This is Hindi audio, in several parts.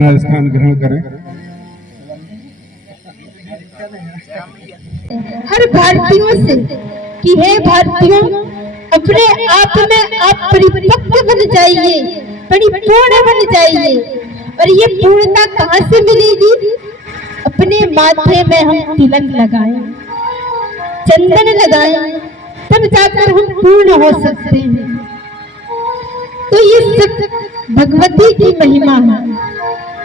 स्थान ग्रहण करें। हर भारतीयों से कि हे भारतीयों, अपने आप में आप परिपक्व बन जाइए, परिपूर्ण बन जाइए। और ये पूर्णता कहाँ से मिलेगी? अपने माथे में हम तिलक लगाएं, चंदन लगाएं, तब जाकर हम पूर्ण हो सकते हैं। तो ये सब भगवती की महिमा है।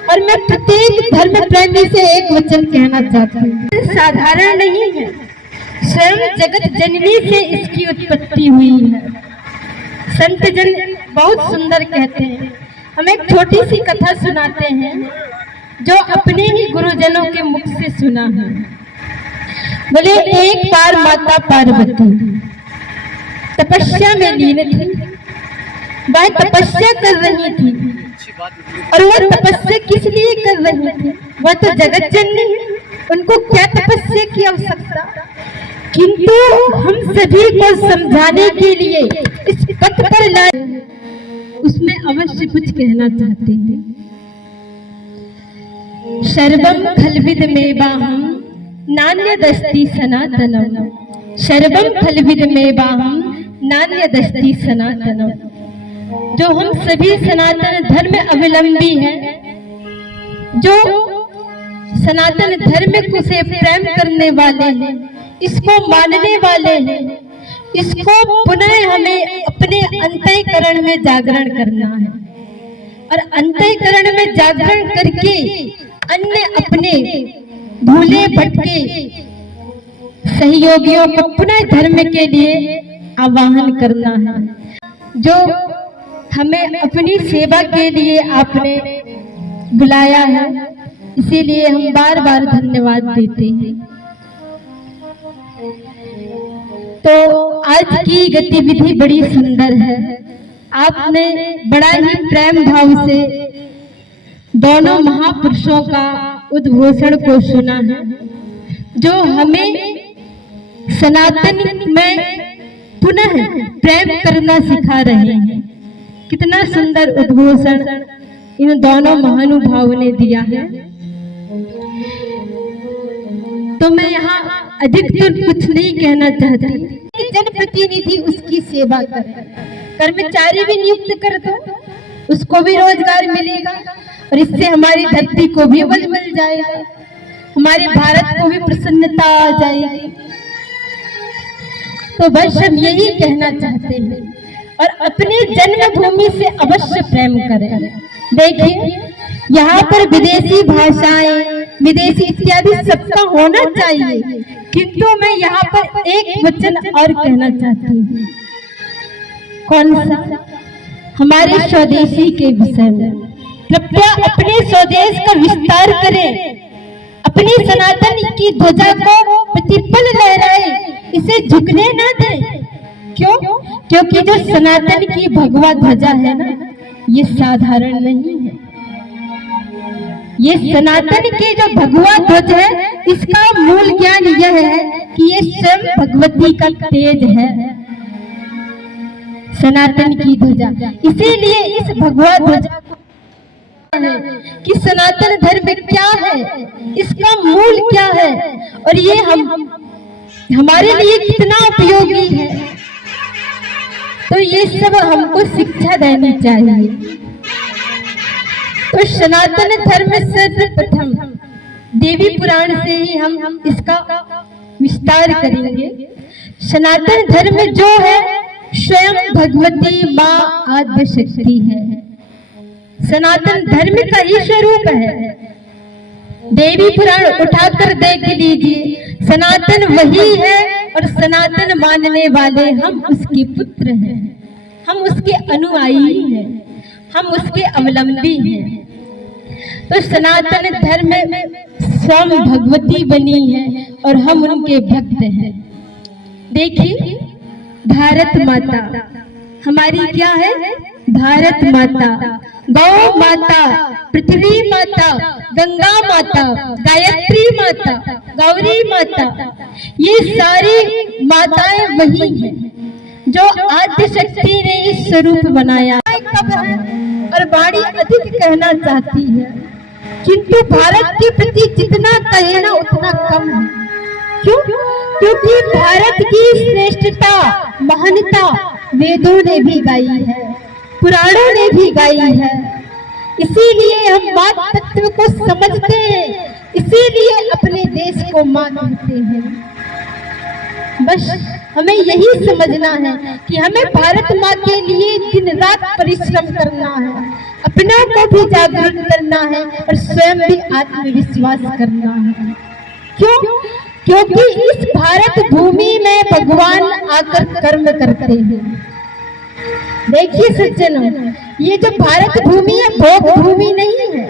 और मैं प्रत्येक धर्म प्रेमी से एक वचन कहना चाहती हूँ, साधारण नहीं है, स्वयं जगत जननी से इसकी उत्पत्ति हुई है। संत जन बहुत सुंदर कहते हैं, हम एक छोटी सी कथा सुनाते हैं जो अपने ही गुरुजनों के मुख से सुना है। बोले एक बार माता पार्वती तपस्या में लीन थी। वह तपस्या कर रही थी, और वह तपस्या किस लिए कर रही थी? वह तो जगत जननी है, उनको क्या तपस्या की आवश्यकता? किंतु हम सभी को समझाने के लिए इस पथ पर लाए, उसमें अवश्य कुछ कहना चाहते हैं। सर्वं खल्विदमेवाहं नान्यदस्ति सनातनम, सर्वं खल्विदमेवाहं नान्यदस्ति सनातनम। जो हम सभी सनातन धर्म अवलंबी हैं, जो सनातन धर्म को से प्रेम करने वाले हैं, इसको मानने वाले हैं, इसको पुनः हमें अपने अंतःकरण में जागरण करना है। और अंतःकरण में जागरण करके अन्य अपने भूले भटके सहयोगियों को पुनः धर्म के लिए आवाहन करना है। जो हमें अपनी सेवा के लिए आपने बुलाया है, इसीलिए हम बार बार धन्यवाद देते हैं। तो आज की गतिविधि बड़ी सुंदर है। आपने बड़ा ही प्रेम भाव से दोनों महापुरुषों का उद्घोषण को सुना है, जो हमें सनातन में पुनः प्रेम करना सिखा रहे हैं। कितना सुंदर उद्घोषण इन दोनों महानुभावों ने दिया है। तो मैं यहाँ अधिक तो कुछ नहीं कहना चाहती। जनप्रतिनिधि उसकी सेवा करे, कर्मचारी भी नियुक्त कर दो, उसको भी रोजगार मिलेगा, और इससे हमारी धरती को भी बल मिल जाएगा, हमारे भारत को भी प्रसन्नता आ जाएगी। तो बस हम यही कहना चाहते हैं, और अपनी जन्मभूमि से अवश्य प्रेम करें। देखिए, यहाँ पर विदेशी भाषाएं, विदेशी इत्यादि सबका होना चाहिए, किंतु मैं यहाँ पर एक वचन और कहना चाहती हूँ। कौन सा? हमारे स्वदेशी के विषय में। कृपया अपने स्वदेश का विस्तार करें, अपनी सनातन की ध्वजा को प्रतिपल लहराए, इसे झुकने न दें। क्यों? क्योंकि जो सनातन की भगवा ध्वजा है ना, ये साधारण नहीं है। ये सनातन की जो भगवा ध्वज है, इसका मूल ज्ञान यह है कि ये स्वयं भगवती का तेज है, सनातन की ध्वजा। इसीलिए इस भगवा ध्वजा कि सनातन धर्म क्या है, इसका मूल क्या है, और ये हमारे लिए कितना उपयोगी है। तो ये सब हमको शिक्षा देनी चाहिए। तो सनातन धर्म सर्वप्रथम देवी पुराण से ही हम इसका विस्तार करेंगे। सनातन धर्म जो है, स्वयं भगवती माँ आद्य शक्ति है, सनातन धर्म का ही स्वरूप है। देवी पुराण उठाकर देख लीजिए, सनातन वही है, और सनातन मानने वाले हम उसके पुत्र हैं, हम उसके अनुयायी हैं, हम उसके अवलंबी हैं। तो सनातन धर्म स्वयं भगवती बनी है, और हम उनके भक्त हैं। देखिए, भारत माता हमारी क्या है? भारत माता, गौ माता, पृथ्वी माता, गंगा माता, गायत्री माता, गौरी माता, ये सारी माताएं वही हैं जो आद्य शक्ति ने इस स्वरूप बनाया। और वाणी अधिक कहना चाहती है, किंतु भारत के प्रति जितना कहे ना उतना कम है। क्यों? क्योंकि भारत की श्रेष्ठता, महानता वेदों ने भी गाई है, पुराणों ने भी गाई है। इसीलिए हम माँ तत्व को समझते हैं, इसीलिए अपने देश को माँ कहते हैं। बस हमें यही समझना है कि हमें भारत माँ के लिए दिन रात परिश्रम करना है, अपनों को भी जागरूक करना है और स्वयं भी आत्मविश्वास करना है। क्यों? क्योंकि इस भारत भूमि में भगवान आकर कर्म करते हैं। देखिए सज्जनों, ये जो भारत भूमि है भोग भूमि नहीं है।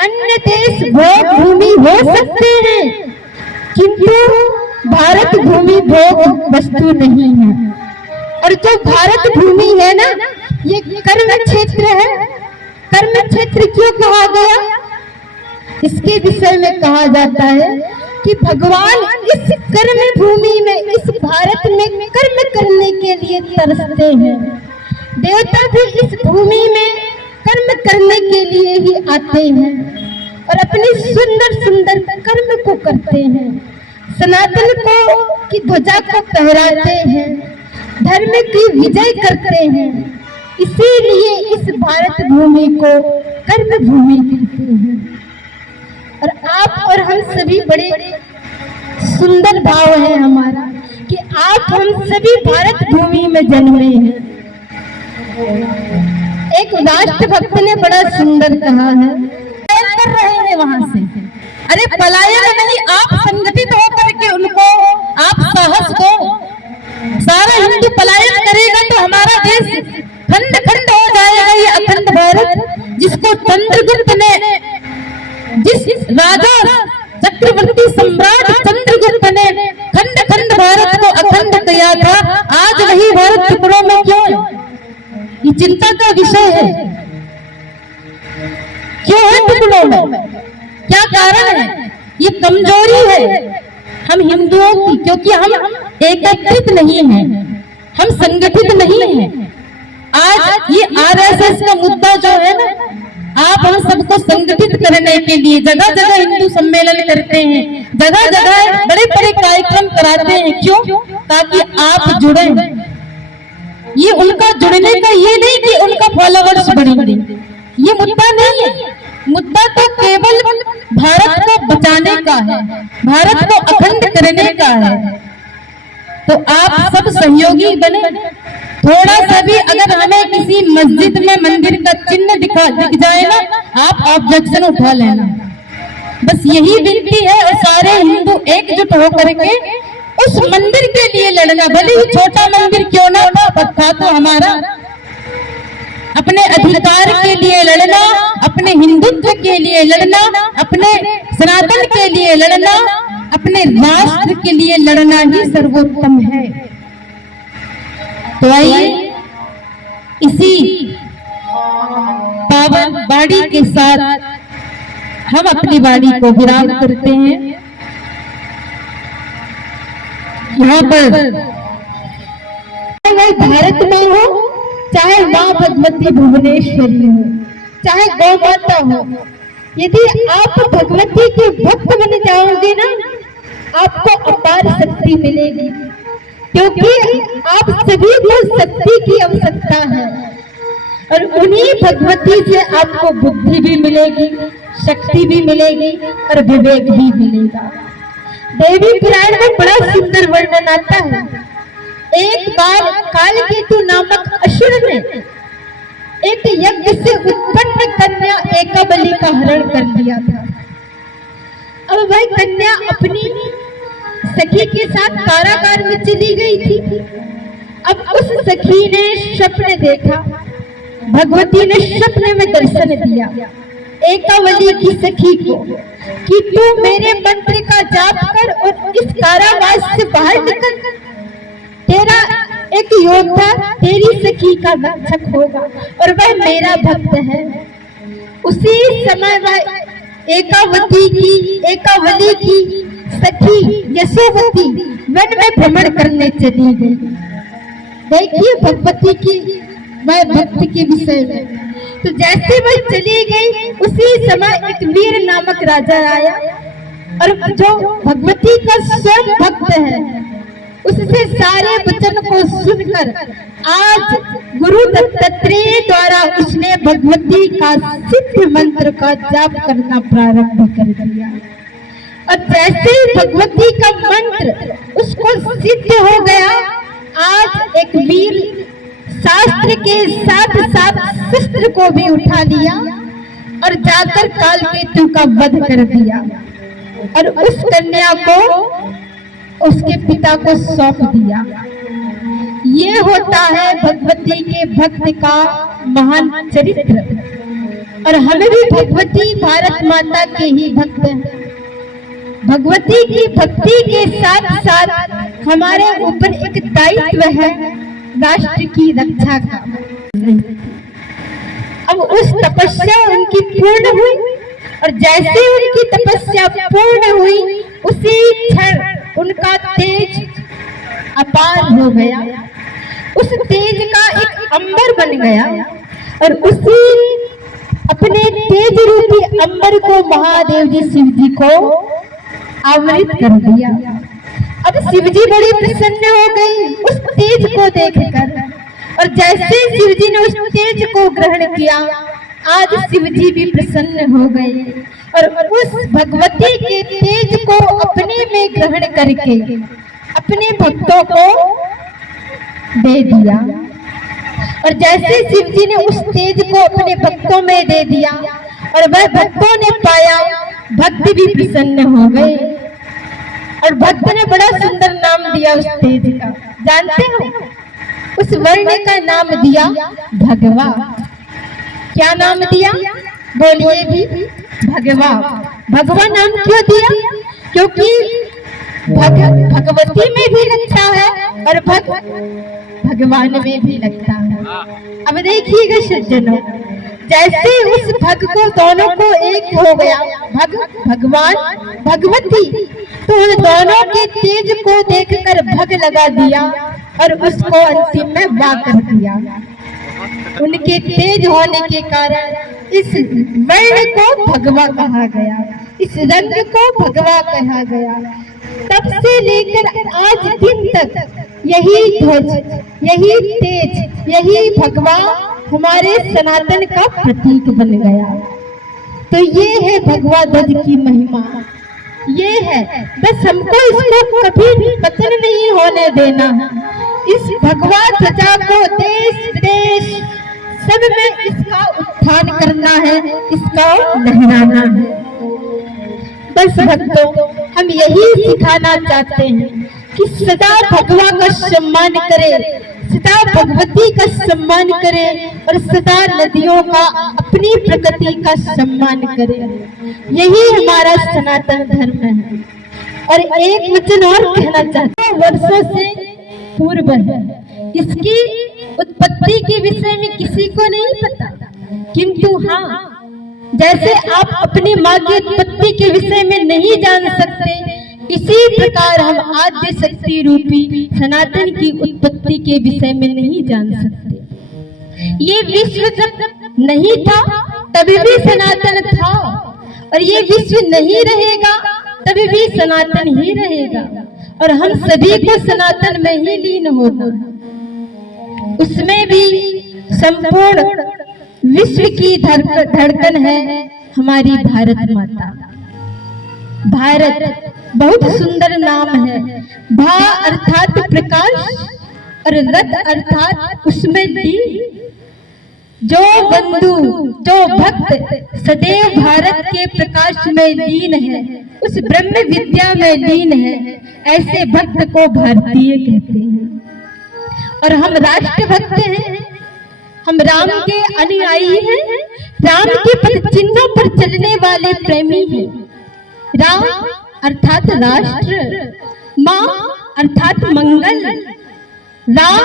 अन्य देश भोग भूमि हो सकते हैं, किंतु भारत भूमि भोग वस्तु नहीं है। और जो भारत भूमि है ना, ये कर्म क्षेत्र है। कर्म क्षेत्र क्यों कहा गया? इसके विषय में कहा जाता है कि भगवान इस कर्म भूमि में, इस भारत में कर्म करने के लिए तरसते हैं। देवता भी इस भूमि में कर्म करने के लिए ही आते हैं और अपने सुंदर सुंदर कर्म को करते हैं। सनातन को की ध्वजा को फहराते हैं, धर्म की विजय करते हैं। इसीलिए इस भारत भूमि को कर्म भूमि कहते हैं। और आप और हम सभी बड़े सुंदर भाव है हमारा कि आप हम सभी भारत भूमि में जन्मे हैं। एक राष्ट्रभक्त ने बड़ा सुंदर कहा है, कर रहे हैं वहां से, अरे पलायन नहीं, आप संगठित होकर के उनको आप साहस दो। सारा हिंदू पलायन करेगा तो हमारा देश खंड खंड हो जाएगा। ये अखंड भारत जिसको चंद्रगुप्त ने, जिस राजा चक्रवर्ती सम्राट चंद्रगुप्त ने खंड खंड भारत को अखंड किया था, आज वही भारत टुकड़ों में क्यों? ये चिंता का विषय है। क्यों है टुकड़ों में? क्या कारण है? ये कमजोरी है हम हिंदुओं की, क्योंकि हम एकत्रित नहीं हैं, हम संगठित नहीं हैं। आज ये आरएसएस का मुद्दा जो है ना, आप हम सबको संगठित करने के लिए जगह जगह हिंदू सम्मेलन करते हैं, जगह जगह बड़े बड़े कार्यक्रम कराते हैं। क्यों? ताकि आप जुड़े। ये उनका जुड़ने का ये नहीं कि उनका फॉलोवर्स बढ़ेंगे, ये मुद्दा नहीं है। मुद्दा तो केवल भारत को बचाने का है, भारत को अखंड करने का है। तो आप सब सहयोगी बने। थोड़ा सा भी अगर हमें किसी मस्जिद में मंदिर का चिन्ह दिख जाए ना, आप ऑब्जेक्शन उठा लेना। बस यही विनती है। और सारे हिंदू एकजुट होकर के उस मंदिर के लिए लड़ना, भले ही छोटा मंदिर क्यों ना था तो हमारा, अपने अधिकार के लिए लड़ना, अपने हिंदुत्व के लिए लड़ना, अपने सनातन के लिए लड़ना, अपने राष्ट्र के लिए लड़ना ही सर्वोत्तम है। तो आइए इसी पावन वाणी के साथ हम अपनी वाणी को विराम करते हैं। यहाँ पर भारत में हो, चाहे माँ भगवती भुवनेश्वरी हो, चाहे गौ माता हो, यदि आप भगवती के भक्त बन जाओगे ना, आपको अपार शक्ति मिलेगी। क्योंकि आप सभी को शक्ति की आवश्यकता है और उन्हीं भगवती से आपको बुद्धि भी मिलेगी, शक्ति भी मिलेगी और विवेक भी मिलेगा। देवी पुराण में बड़ा सुंदर वर्णन आता है। एक बार कालकेतु नामक असुर ने एक यज्ञ से उत्पन्न कन्या एकाबली का हरण कर लिया था। अब वह कन्या अपनी सखी के साथ कारागार में चली गई थी। अब उस सखी ने स्वप्न देखा, भगवती ने स्वप्न में दर्शन दिया एकावली की सखी को कि तू मेरे मंत्र का जाप कर और इस कारावास से बाहर निकल, तेरा एक योद्धा तेरी सखी का रक्षक होगा और वह मेरा भक्त है। उसी समय वह एकावली की सखी यशोवती वन में भ्रमण करने चली गई। देखिए भगवती की वह भक्त के विषय में तो जैसे वह चली गई उसी समय एक वीर नामक राजा आया और जो भगवती का स्वयं भक्त है उससे सारे वचन को सुनकर आज गुरु दत्तात्रेय द्वारा उसने भगवती का सिद्ध मंत्र का जाप करना प्रारंभ कर दिया। और जैसे ही भगवती का मंत्र उसको सिद्ध हो गया, आज एक वीर शास्त्र के साथ साथ शस्त्र को भी उठा लिया और जाकर कालकेतु का वध कर दिया और उस कन्या को उसके पिता को सौंप दिया। ये होता है भगवती के भक्त का महान चरित्र। और हम भी भगवती भारत माता के ही भक्त हैं। भगवती की भक्ति के साथ साथ हमारे ऊपर एक दायित्व है राष्ट्र की रक्षा का। अब उस तपस्या उनकी पूर्ण हुई और जैसे उनकी तपस्या पूर्ण हुई उसी क्षण उनका तेज अपार हो गया। उस तेज का एक अंबर बन गया और उसी अपने तेज रूपी अंबर को महादेव जी शिव जी को आवृत कर दिया। अब शिव जी बड़ी प्रसन्न हो गई उस तेज को देखकर और जैसे शिव जी ने उस तेज को ग्रहण किया, आज शिव जी भी प्रसन्न हो गए और उस भगवती के तेज को अपने में ग्रहण करके अपने भक्तों को दे दिया। और जैसे शिव जी ने उस तेज को अपने भक्तों में दे दिया और वह भक्तों ने पाया, भक्त भी प्रसन्न हो गए और भक्त ने बड़ा सुंदर नाम दिया उस तेज का। जानते हो उस वर्ण का नाम दिया भगवा। क्या नाम दिया? बोलिए भी, भगवा। भगवा नाम क्यों दिया? क्योंकि भगवती में भी लगता है और भगवान में भी लगता है। अब देखिएगा सज्जनों, जैसे उस भग को दोनों को एक हो गया, भगवान भगवती, तो उन दोनों के तेज को देखकर भग लगा दिया और उसको अंतिम में वाह कर दिया। उनके तेज होने के कारण इस वर्ण को भगवा कहा गया, इस रंग को भगवा कहा गया। तब से लेकर आज दिन तक यही ध्वज, यही तेज, यही भगवा हमारे सनातन का प्रतीक बन गया। तो ये है भगवा ध्वज की महिमा, ये है। बस हमको इसको कभी भी पतन नहीं होने देना है। इस भगवा ध्वजा को देश विदेश सब में इसका उत्थान करना है, इसका लहराना है। बस भक्तों, हम यही सिखाना चाहते हैं कि सदा भगवा का सम्मान करें, सदा भगवती का सम्मान करें और सदा नदियों का, अपनी प्रकृति का सम्मान करें। यही हमारा सनातन धर्म है। और एक वचन और कहना चाहते हैं, वर्षों से पूर्व है, इसकी उत्पत्ति के विषय में किसी को नहीं पता, किंतु हाँ, जैसे आप अपनी माँ की उत्पत्ति के विषय में नहीं जान सकते, इसी प्रकार हम आद्य शक्ति रूपी सनातन की उत्पत्ति के विषय में नहीं जान सकते। ये विश्व जब नहीं था तभी भी सनातन था और ये विश्व नहीं रहेगा तभी भी सनातन ही रहेगा और हम सभी को सनातन में ही लीन होना है। उसमें भी संपूर्ण विश्व की धड़कन है हमारी भारत माता। भारत बहुत सुंदर नाम है। भा अर्थात प्रकाश और रत अर्थात उसमें दी। जो बंधु, जो भक्त सदैव भारत के प्रकाश में लीन है, उस ब्रह्म विद्या में लीन है, ऐसे भक्त को भारतीय कहते हैं। और हम राष्ट्र भक्त हैं, हम राम के अनुयायी हैं, राम के पद चिन्हों पर चलने वाले प्रेमी हैं। राम अर्थात राष्ट्र, माँ अर्थात मंगल, राम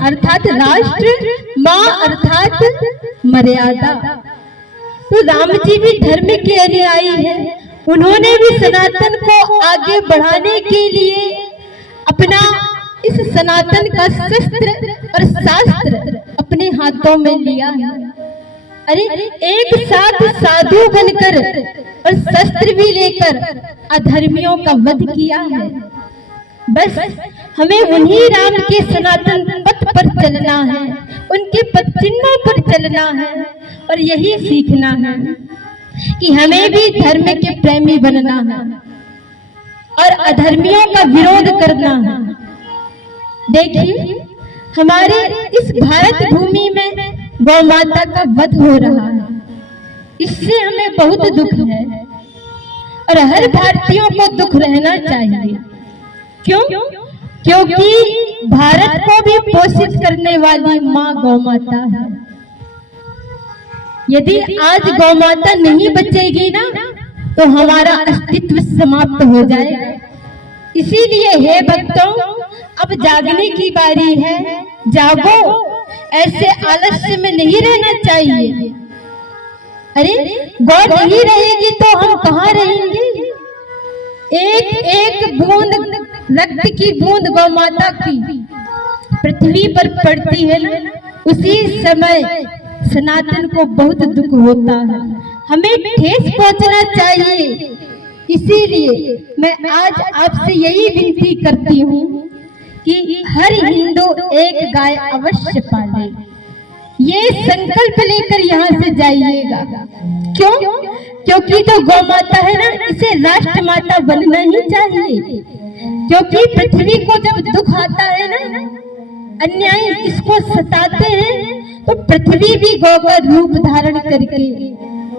अर्थात राष्ट्र, माँ अर्थात मर्यादा। तो राम जी भी धर्म के अनुयायी हैं। उन्होंने भी सनातन को आगे बढ़ाने के लिए अपना इस सनातन का शस्त्र और शास्त्र अपने हाथों में लिया है। अरे एक साथ साधु बनकर और शस्त्र भी लेकर अधर्मियों का वध किया है। बस हमें उन्हीं राम के सनातन पथ पर चलना है, उनके पथ चिन्हों पर चलना है और यही सीखना है कि हमें भी धर्म के प्रेमी बनना है और अधर्मियों का विरोध करना है। देखिए, हमारे इस भारत भूमि में गौ माता का वध हो रहा है, इससे हमें बहुत दुख है और हर भारतीयों को दुख रहना चाहिए। क्यों? क्योंकि भारत को भी पोषित करने वाली माँ गौ माता है। यदि आज गौ माता नहीं बचेगी ना, तो हमारा अस्तित्व समाप्त हो जाएगा। इसीलिए हे भक्तों, अब जागने की बारी है, जागो, ऐसे आलस्य में नहीं रहना चाहिए। अरे गौ नहीं रहेगी तो हम कहाँ रहेंगे? एक एक बूंद रक्त की बूंद गौ माता की पृथ्वी पर पड़ती है ना, उसी समय सनातन को बहुत दुख होता है, हमें ठेस पहुंचना चाहिए। इसीलिए मैं आज आपसे यही विनती करती हूँ कि हर हिंदू एक गाय अवश्य पाले। ये संकल्प लेकर यहाँ से जाइएगा। क्यों? क्योंकि जो गौ माता है ना, इसे राष्ट्र माता बनना ही चाहिए। क्योंकि पृथ्वी को जब दुख आता है ना, अन्याय इसको सताते हैं, तो पृथ्वी भी गौ का रूप धारण करके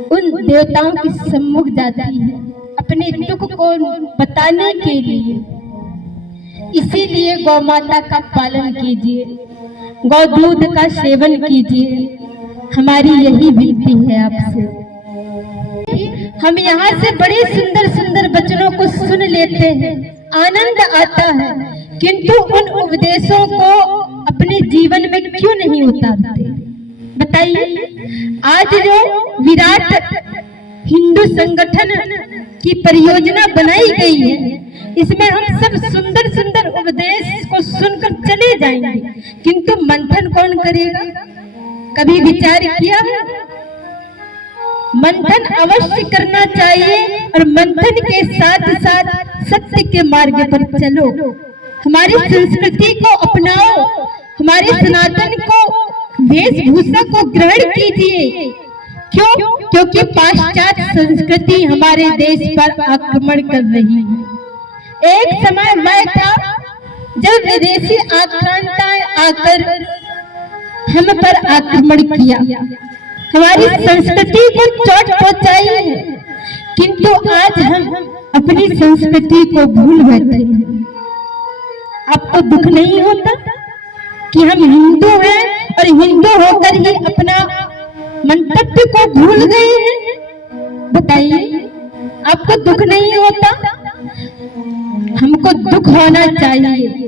उन देवताओं के सम्मुख जाती है अपने दुख को बताने के लिए। इसीलिए गौ माता का पालन कीजिए, गौ दूध का सेवन कीजिए, हमारी यही विनती है आपसे। हम यहाँ से बड़े सुंदर सुंदर वचनों को सुन लेते हैं, आनंद आता है, किंतु उन उपदेशों को अपने जीवन में क्यों नहीं उतारते? बताइए, आज जो विराट हिंदू संगठन की परियोजना बनाई गई है, इसमें हम सब सुंदर सुंदर उपदेश को सुनकर चले जाएंगे, किंतु मंथन कौन करेगा? कभी विचार किया? मंथन अवश्य करना चाहिए और मंथन के साथ साथ सत्य के मार्ग पर चलो, हमारी संस्कृति को अपनाओ, हमारे सनातन को वेशभूषा को ग्रहण कीजिए। क्यों? क्योंकि पाश्चात्य संस्कृति हमारे देश पर आक्रमण कर रही है। एक समय वह था जब विदेशी आक्रांताएं आकर हम पर आक्रमण किया, हमारी संस्कृति को चोट पहुंचाई है, किंतु आज हम अपनी संस्कृति को भूल बैठे हैं। आपको दुख नहीं होता कि हम हिंदू हैं और हिंदू होकर ही अपना मंतव्य को भूल गए हैं? बताइए, आपको दुख नहीं होता? हमको दुख होना चाहिए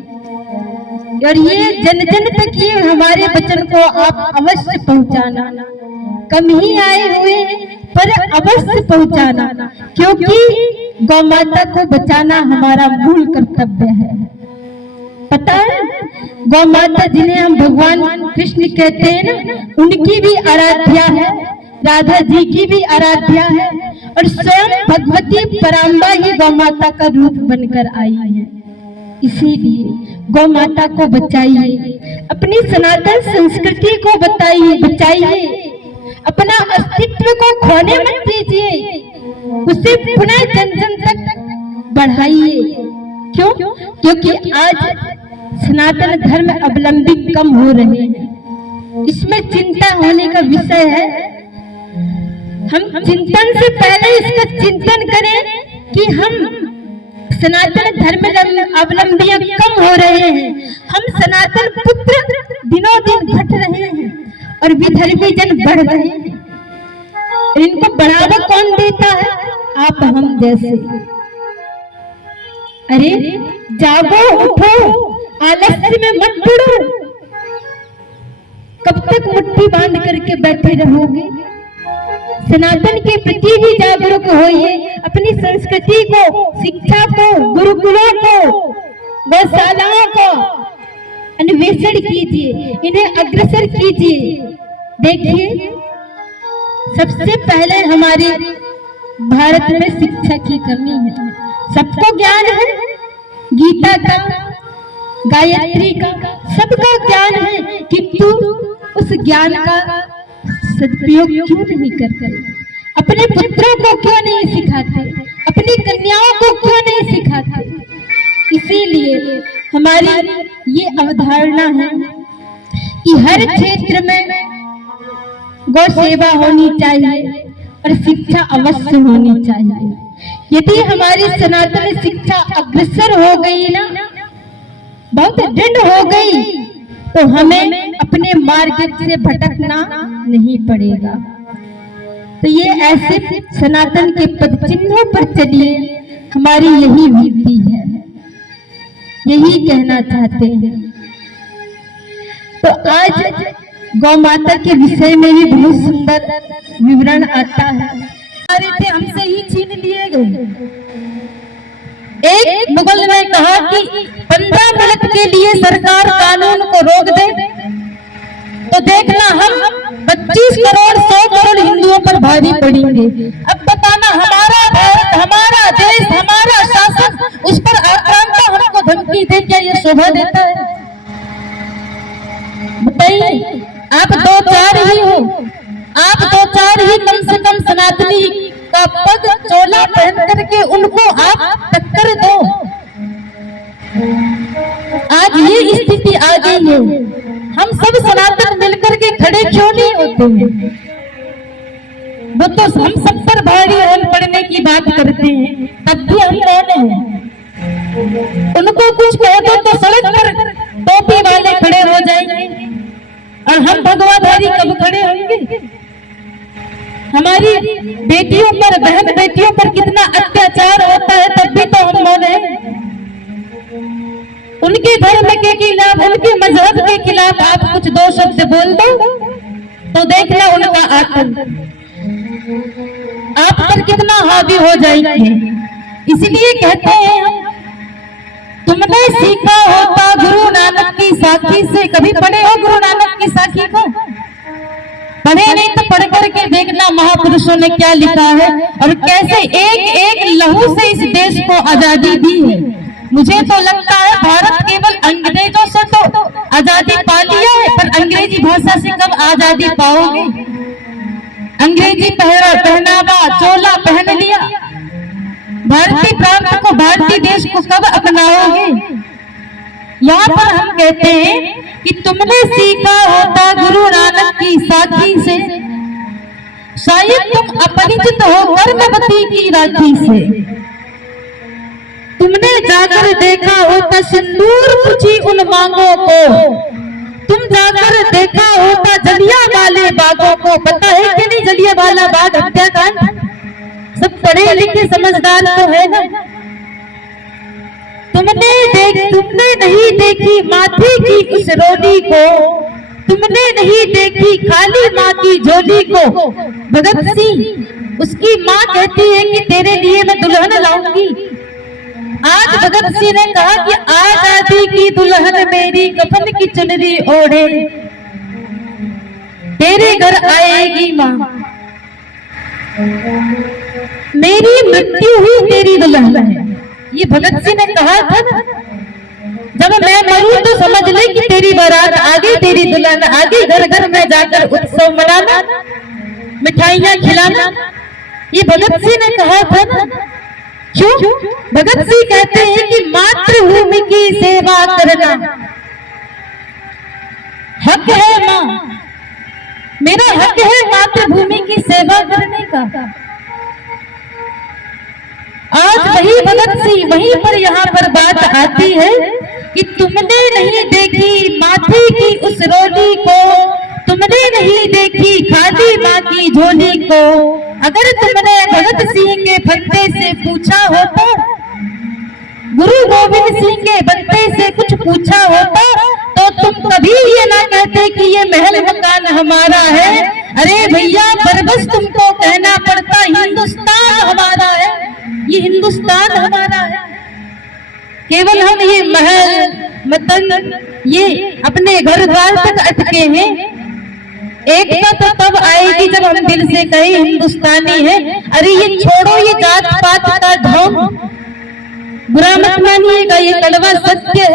और ये जन जन तक ये हमारे वचन को आप अवश्य पहुंचाना। कम ही आए हुए पर अवश्य पहुंचाना, क्योंकि गौ माता को बचाना हमारा मूल कर्तव्य है। पता है, गौ माता जिन्हें हम भगवान कृष्ण कहते हैं ना, उनकी भी आराध्या है, राधा जी की भी आराध्या है और स्वयं भगवती पराम्बा ही गौ माता का रूप बनकर आई है। इसीलिए गौ माता को बचाइए, अपनी सनातन संस्कृति को बचाइए, अपना अस्तित्व को खोने मत दीजिए, उसे पुनः जन जन तक बढ़ाइए। क्यों? क्योंकि आज सनातन धर्म अवलंबी कम हो रहे हैं, इसमें चिंता होने का विषय है। हम चिंतन से पहले इसका चिंतन करें कि हम सनातन धर्म अवलंबियां कम हो रहे हैं, हम सनातन पुत्र दिनों दिन घट रहे हैं और विधर्मी जन बढ़ रहे हैं। इनको बढ़ावा कौन देता है? आप हम जैसे। अरे जागो, उठो, आलस्य में मत पड़ो। कब तक मुट्ठी बांध करके बैठे रहोगे? सनातन के प्रति भी जागरूक होइए, अपनी संस्कृति को, शिक्षा को, गुरुकुलों को, गौशालाओं को अन्वेषण कीजिए, इन्हें अग्रसर कीजिए। देखिए, सबसे पहले हमारे भारत में शिक्षा की कमी है। सबको ज्ञान है, गीता का, गायत्री का, सबका ज्ञान है, किंतु उस ज्ञान का सदुपयोग क्यों नहीं करते? अपने पुत्रों को क्यों नहीं सिखाते? अपनी कन्याओं को क्यों नहीं सिखाते? इसीलिए हमारी ये अवधारणा है कि हर क्षेत्र में गौ सेवा होनी चाहिए और शिक्षा अवश्य होनी चाहिए। यदि हमारी सनातन शिक्षा अग्रसर हो गई ना, बहुत दृढ़ हो गई, तो हमें अपने मार्ग से भटकना नहीं पड़ेगा। तो ये ऐसे सनातन के पद चिन्हों पर चलिए, हमारी यही विधि है, यही कहना चाहते हैं। तो आज गौ माता के विषय में भी बहुत सुंदर विवरण आता है। हमारे थे हमसे ही छीन लिए गए। एक मुगल ने कहा कि 15 मिनट के लिए सरकार कानून को रोक दे तो देखना हम 25 करोड़ 100 करोड़ हिंदुओं पर भारी पड़ेंगे। अब बताना हमारा भारत, हमारा देश, हमारा शासन, उस पर आक्रांता हमको धमकी दे, क्या ये शोभा देता है? बताइए, आप 2-4 ही हो, आप 2-4 ही कम से कम सनातनी का पग चोला पहन करके उनको आप टक्कर दो। आज ये स्थिति आ गई है, हम सब सनातन मिलकर के खड़े क्यों नहीं होते हैं? वो तो हम सब पर भारी होल पड़ने की बात करते हैं, तब भी हम कौन हैं? उनको कुछ कह दो तो सड़क पर टोपी वाले खड़े हो जाएंगे, और हम भगवाधारी कब खड़े होंगे? हमारी बेटियों पर, बहन बेटियों पर कितना अत्याचार होता है, तब भी तो हम मौन हैं। उनके धर्म के खिलाफ, उनके मजहब के खिलाफ आप कुछ 2 शब्द बोल दो तो देखना उनका आतंक आप पर कितना हावी हो जाएंगे। इसलिए कहते हैं हम, तुमने सीखा होता गुरु नानक की साखी से। कभी पढ़े हो गुरु नानक की साखी को? पढ़े नहीं तो पढ़ करके देखना महापुरुषों ने क्या लिखा है और कैसे एक एक लहू से इस देश को आजादी दी है। मुझे तो लगता है भारत केवल अंग्रेजों से तो आजादी पा लिया है, पर अंग्रेजी भाषा से कब आजादी पाओगे? अंग्रेजी पहनावा चोला पहन लिया, भारतीय प्रांत को, भारतीय देश को कब अपनाओगे? यहाँ पर हम कहते हैं कि तुमने सीखा होता गुरु नानक की साखी से, शायद तुम अपरिचित हो कर्मवती की राखी से। तुमने जाकर देखा होता सिंदूर पूछी उन मांगों को, तुम जाकर देखा होता जलियांवाले बागों को। पता है कि नहीं जलियांवाला बाग हत्याकांड? सब पढ़े लिखे समझदार तो है ना। तुमने नहीं देखी माथे की उस रोली को, तुमने नहीं देखी खाली माँ की झोली को। भगत सिंह, उसकी माँ कहती है कि तेरे लिए मैं दुल्हन लाऊंगी। आज भगत सिंह ने कहा कि आजादी की दुल्हन मेरी कफन की चुनरी ओढ़े, तेरे घर आएगी माँ, मेरी मृत्यु ही तेरी दुल्हन है। ये भगत सिंह ने कहा था ना, जब मैं मरूं तो समझ ले कि तेरी बारात आ गई, तेरी दुल्हन आ गई। घर घर में जाकर उत्सव मनाना, मिठाइयां खिलाना, ये भगत सिंह ने कहा था ना। क्यों? भगत सिंह कहते हैं कि मातृभूमि की सेवा करना हक है माँ, मेरा हक है मातृभूमि की सेवा करने का। आज वही भगत सिंह, वहीं पर यहाँ पर बात आती है कि तुमने नहीं देखी माथे की उस रोली को, तुमने नहीं देखी खाली माँ की झोली को। अगर तुमने भगत सिंह के फंदे से पूछा होता, गुरु गोविंद सिंह के बंदे से कुछ पूछा होता, तो तुम कभी ये ना कहते कि ये महल मकान हमारा है। अरे भैया, पर बस तुमको कहना पड़ता हिंदुस्तान हमारा है, ये हिंदुस्तान हमारा है। केवल हम ये महल मतन ये अपने घर द्वार तक अटके हैं। एकता तो तब आएगी जब हम दिल से कहें हिंदुस्तानी है। अरे ये छोड़ो ये जात पात का ढोंग, बुरा मत मानिएगा, ये कड़वा सत्य है।